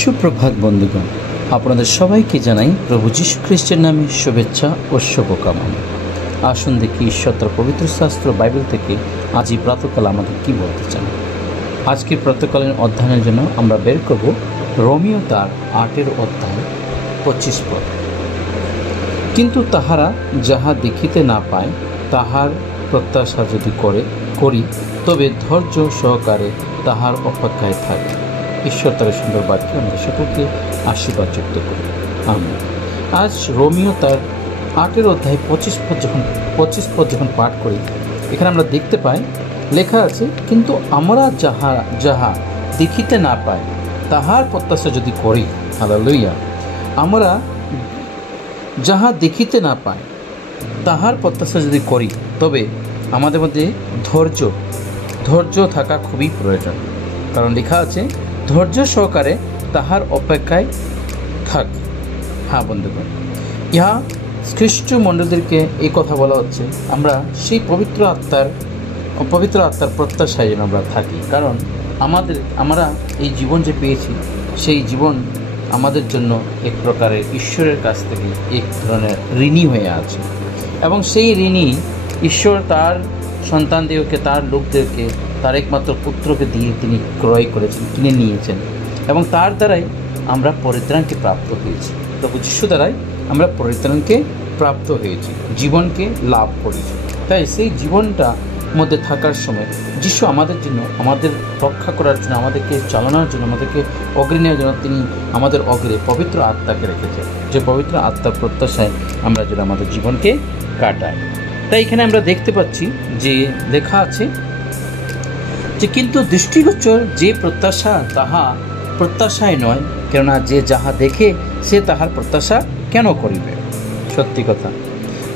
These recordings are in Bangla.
সুপ্রভাত বন্ধুগণ, আপনাদের সবাইকে জানাই প্রভু যীশু খ্রিস্টের নামে শুভেচ্ছা ও শুভকামনা। আসুন দেখি ঈশ্বর তার পবিত্র শাস্ত্র বাইবেল থেকে আজ এই প্রাতকাল আমাদের কি বলতে চান। আজকের প্রাতকালীন অধ্যয়নের জন্য আমরা বের করব রোমিও তার 8 অধ্যায় 25 পদ। কিন্তু তাহারা যাহা দেখিতে না পায় তাহার প্রত্যাশা যদি করি তবে ধৈর্য সহকারে তাহার অপেক্ষায় থাকে। ঈশ্বর তার সুন্দর বাক্যে আমাদের সকলকে আশীর্বাদ যুক্ত করি, আমিন। আজ রোমিও তার 8 অধ্যায় 25 পদ যখন পাঠ করি, এখানে আমরা দেখতে পাই লেখা আছে, কিন্তু আমরা যাহা দেখিতে না পাই তাহার প্রত্যাশা যদি করি, হালেলুয়া, আমরা যাহা দেখিতে না পাই তাহার প্রত্যাশা যদি করি তবে আমাদের মধ্যে ধৈর্য থাকা খুবই প্রয়োজন। কারণ লেখা আছে ধৈর্য সহকারে তাহার অপেক্ষায় থাক। হ্যাঁ বন্ধুগণ, ইহা খ্রিস্ট মণ্ডলীদেরকে এই কথা বলা হচ্ছে, আমরা সেই পবিত্র আত্মার প্রত্যাশায় যেন আমরা থাকি। কারণ আমরা এই জীবন যে পেয়েছি, সেই জীবন আমাদের জন্য এক প্রকারের ঈশ্বরের কাছ থেকে এক ধরনের ঋণী হয়ে আছে, এবং সেই ঋণী ঈশ্বর তার সন্তানদেরকে, তার লোকদেরকে, তার একমাত্র পুত্রকে দিয়ে তিনি ক্রয় করেছেন, কিনে নিয়েছেন, এবং তার দ্বারাই আমরা পরিত্রাণকে প্রাপ্ত হয়েছি। প্রভু যীশু দ্বারাই আমরা পরিত্রাণকে প্রাপ্ত হয়েছি, জীবনকে লাভ করেছি। তাই সেই জীবনটা মধ্যে থাকার সময় যীশু আমাদের জন্য, আমাদের রক্ষা করার জন্য, আমাদেরকে চালানোর জন্য, আমাদেরকে অগ্রে নেওয়ার জন্য তিনি আমাদের অগ্রে পবিত্র আত্মাকে রেখেছেন, যে পবিত্র আত্মার প্রত্যাশায় আমরা যেন আমাদের জীবনকে কাটাই। তাই এখানে আমরা দেখতে পাচ্ছি যে লেখা আছে যে কিন্তু দৃষ্টিগোচর যে প্রত্যাশা তাহা প্রত্যাশায় নয়, কেননা যে যাহা দেখে সে তাহার প্রত্যাশা কেন করিবে। সত্যি কথা,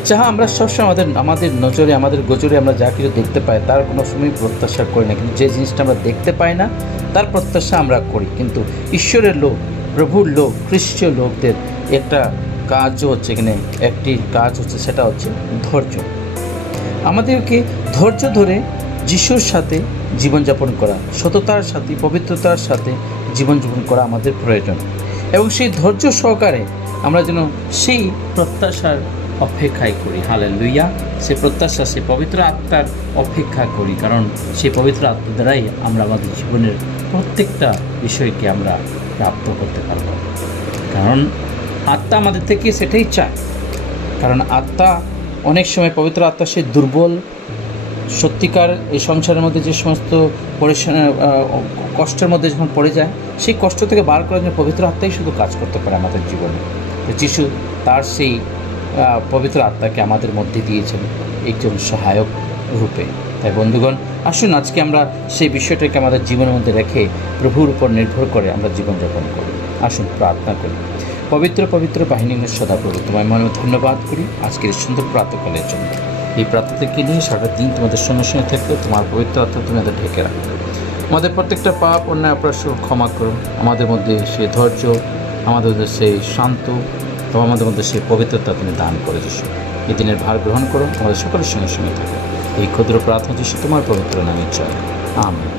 যাহা আমরা সবসময় আমাদের নজরে, আমাদের গোচরে আমরা যা কিছু দেখতে পাই তার কোনো সময় প্রত্যাশা করি না, কিন্তু যে জিনিসটা আমরা দেখতে পাই না তার প্রত্যাশা আমরা করি। কিন্তু ঈশ্বরের লোক, প্রভুর লোক, খ্রিস্টীয় লোকদের একটা কাজও হচ্ছে, এখানে একটি কাজ হচ্ছে, সেটা হচ্ছে ধৈর্য। আমাদেরকে ধৈর্য ধরে যিশুর সাথে জীবনযাপন করা, সততার সাথে, পবিত্রতার সাথে জীবনযাপন করা আমাদের প্রয়োজন, এবং সেই ধৈর্য সহকারে আমরা যেন সেই প্রত্যাশার অপেক্ষায় করি। হালেলুয়া, সেই প্রত্যাশা, সেই পবিত্র আত্মার অপেক্ষা করি, কারণ সেই পবিত্র আত্মার দ্বারাই আমরা আমাদের জীবনের প্রত্যেকটা বিষয়কে আমরা প্রাপ্ত করতে পারব। কারণ আত্মা আমাদের থেকে সেটাই চায়। কারণ আত্মা অনেক সময়, পবিত্র আত্মা সে দুর্বল, সত্যিকার এই সংসারের মধ্যে যে সমস্ত কষ্টের মধ্যে যখন পড়ে যায়, সেই কষ্ট থেকে বার করার জন্য পবিত্র আত্মাই শুধু কাজ করতে পারে আমাদের জীবনে। যিশু তার সেই পবিত্র আত্মাকে আমাদের মধ্যে দিয়েছেন একজন সহায়ক রূপে। তাই বন্ধুগণ, আসুন আজকে আমরা সেই বিষয়টাকে আমাদের জীবনের মধ্যে রেখে প্রভুর উপর নির্ভর করে আমরা জীবনযাপন করি। আসুন প্রার্থনা করি। পবিত্র বাহিনীর সদাপ্রভু, তোমায় মনে ধন্যবাদ করি আজকের সুন্দর প্রাতকালের জন্য। এই প্রাত থেকে নিয়ে সারা দিন তোমাদের সঙ্গে সঙ্গে থাকলে তোমার পবিত্র আত্মা তোমাদের ঢেকে রাখবে। আমাদের প্রত্যেকটা পাপ, অন্যায়, অপরাধ ক্ষমা করো। আমাদের মধ্যে সেই ধৈর্য, আমাদের মধ্যে সেই শান্ত, আমাদের মধ্যে সেই পবিত্রতা তুমি দান করে যিশু। এই দিনের ভার গ্রহণ করো, আমাদের সকলের সঙ্গে সঙ্গে থাকো। এই ক্ষুদ্র প্রার্থনা যিশু তোমার পবিত্র নামে চাই, আমিন।